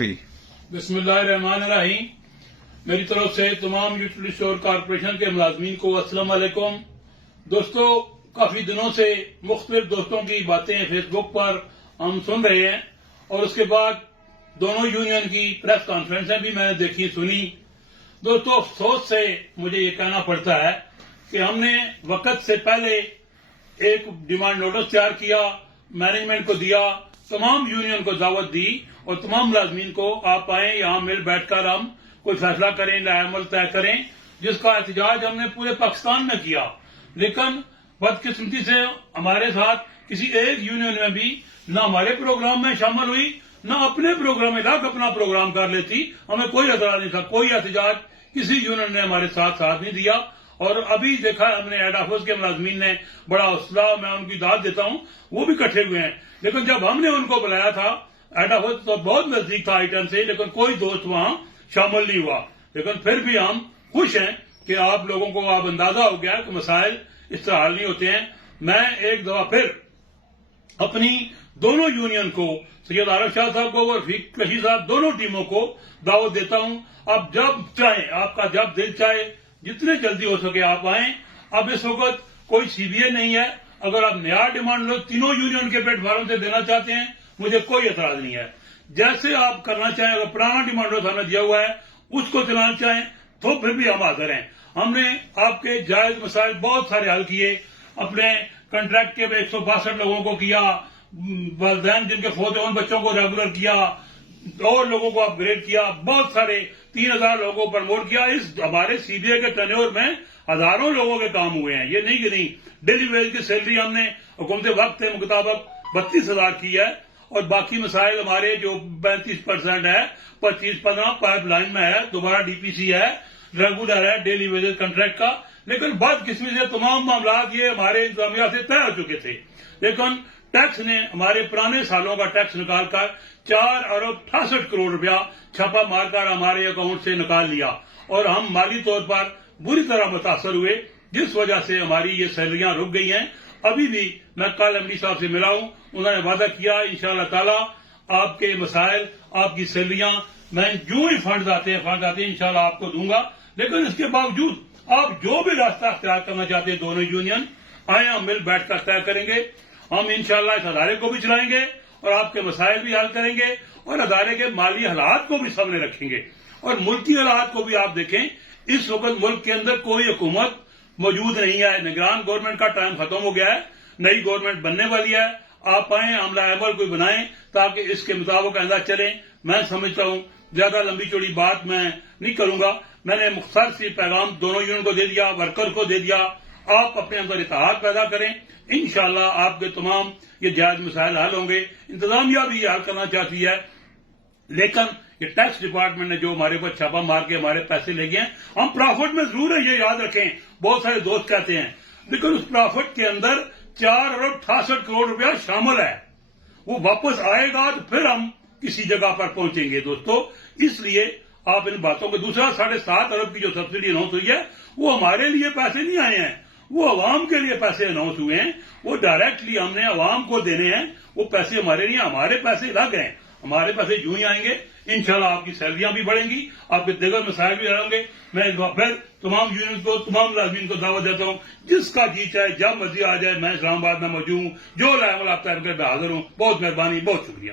काफी। बिस्मिल्लाहिर्रहमानिर्रहीम। मेरी तरफ से तमाम यूटिलिटी स्टोर कॉरपोरेशन के मुलाजमीन को अस्सलाम वालेकुम। दोस्तों, काफी दिनों से मुख्तलिफ दोस्तों की बातें फेसबुक पर हम सुन रहे हैं और उसके बाद दोनों यूनियन की प्रेस कॉन्फ्रेंसें भी मैंने देखी सुनी। दोस्तों, अफसोस से मुझे ये कहना पड़ता है कि हमने वक्त से पहले एक डिमांड नोटिस तैयार किया, मैनेजमेंट को दिया, तमाम यूनियन को दावत दी और तमाम मुलाजमीन को आप आए, यहाँ मिल बैठकर हम कोई फैसला करें, लाएमल तय करें, जिसका एहतजाज हमने पूरे पाकिस्तान में किया। लेकिन बदकिस्मती से हमारे साथ किसी एक यूनियन में भी न हमारे प्रोग्राम में शामिल हुई, न अपने प्रोग्राम में लाख अपना प्रोग्राम कर लेती। हमें कोई एतराज नहीं था, कोई एहतजाज किसी यूनियन ने हमारे साथ नहीं दिया। और अभी देखा हमने हेड ऑफिस के मुलाजमीन ने बड़ा हौसला, मैं उनकी दाद देता हूं, वो भी इकट्ठे हुए हैं। लेकिन जब हमने उनको बुलाया था, हेड ऑफिस तो बहुत नजदीक था आइटम से, लेकिन कोई दोस्त वहां शामिल नहीं हुआ। लेकिन फिर भी हम खुश हैं कि आप लोगों को अब अंदाजा हो गया कि मसाइल इस तरह हल नहीं होते हैं। मैं एक दफा फिर अपनी दोनों यूनियन को, सैयद आरिफ शाह साहब को और रफीक रशीद साहब, दोनों टीमों को दावत देता हूं। आप जब चाहें, आपका जब दिल चाहे, जितने जल्दी हो सके आप आएं। अब इस वक्त कोई सीबीए नहीं है। अगर आप नया डिमांड लो तीनों यूनियन के प्लेटफॉर्म से देना चाहते हैं, मुझे कोई एतराज नहीं है। जैसे आप करना चाहें, अगर पुराना डिमांड लो हमें दिया हुआ है उसको दिलाना चाहें तो फिर भी हम हाजिर हैं। हमने आपके जायज मसाइल बहुत सारे हल किए। अपने कंट्रैक्ट के 162 लोगों को किया, वालिदैन जिनके फोत हैं उन बच्चों को रेगुलर किया, और लोगों को अपग्रेड किया, बहुत सारे 3000 लोगों को प्रमोट किया। इस हमारे सीबीए के टर्नओवर में हजारों लोगों के काम हुए हैं। ये नहीं कि नहीं। डेली वेज की सैलरी हमने हुकूमत वक्त के मुताबिक 32,000 की है और बाकी मसाइल हमारे जो 35% है, 25-15 पाइपलाइन में है, दोबारा डीपीसी है, रेगुलर है, डेली वेजेस कंट्रैक्ट का। लेकिन बदकिस्मती से तमाम मामला ये हमारे इंतजामिया से तय हो चुके थे। लेकिन टैक्स ने हमारे पुराने सालों का टैक्स निकालकर 4 अरब 68 करोड़ रुपया छापा मारकर हमारे अकाउंट से निकाल लिया और हम माली तौर पर बुरी तरह मुतासर हुए, जिस वजह से हमारी ये सैलरियां रुक गई हैं। अभी भी मैं कल एमडी साहब से मिला हूं, उन्होंने वादा किया इंशाअल्लाह ताला आपके मसाइल, आपकी सैलरियां, मैं जो ही फंड आते हैं इंशाअल्लाह आपको दूंगा। लेकिन इसके बावजूद आप जो भी रास्ता अख्तियार करना चाहते हैं, दोनों यूनियन आए, हम मिल बैठकर तय करेंगे। हम इंशाअल्लाह इस अदारे को भी चलाएंगे और आपके मसाइल भी हल करेंगे और अदारे के माली हालात को भी सामने रखेंगे और मुल्की हालात को भी आप देखें। इस वक्त मुल्क के अंदर कोई हुकूमत मौजूद नहीं है, निगरान गवर्नमेंट का टाइम खत्म हो गया है, नई गवर्नमेंट बनने वाली है। आप आए, अमला अमल कोई बनाएं ताकि इसके मुताबिक आंदा चले। मैं समझता हूं ज्यादा लंबी चौड़ी बात मैं नहीं करूंगा। मैंने मुख्तसर सी पैगाम दोनों यूनियन को दे दिया, वर्कर को दे दिया। आप अपने अंदर इत्तेहाद पैदा करें, इंशाअल्लाह आपके तमाम ये जायज मसाइल हल होंगे। इंतजामिया भी ये हल करना चाहती है, लेकिन ये टैक्स डिपार्टमेंट ने जो हमारे ऊपर छापा मार के हमारे पैसे ले गए हैं, हम प्रॉफिट में जरूर है, ये याद रखें। बहुत सारे दोस्त कहते हैं, लेकिन उस प्रॉफिट के अंदर 4 अरब 68 करोड़ रुपया शामिल है। वो वापस आएगा तो फिर हम किसी जगह पर पहुंचेंगे दोस्तों। इसलिए आप इन बातों को, दूसरा 7.5 अरब की जो सब्सिडी अनाउंस हुई है, वो हमारे लिए पैसे नहीं आए हैं, वो अवाम के लिए पैसे अनाउंस हुए हैं। वो डायरेक्टली हमने अवाम को देने हैं, वो पैसे हमारे लिए, हमारे पैसे अलग हैं। हमारे पैसे यूं ही आएंगे, इंशाल्लाह आपकी सैलरियां भी बढ़ेंगी, आपके दिगर मसाइल भी रहेंगे। मैं एक बार फिर तमाम यूनियन को, तमाम मुलाजमीन को दावत देता हूं, जिसका जी चाहे जब मर्जी आ जाए, मैं इस्लामाबाद में मौजूद हूं, जो लाएमल आप तय करके हाजिर हूं। बहुत मेहरबानी, बहुत शुक्रिया।